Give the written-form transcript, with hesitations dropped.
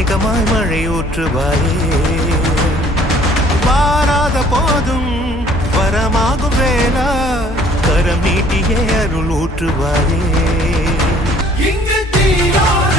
மேகமாய் மழை ஊற்றுவாயே வாராத போதும் வரமாகும் வேளா கரம் நீட்டியே அருள் ஊற்றுவாயே இங்கு தீயோடு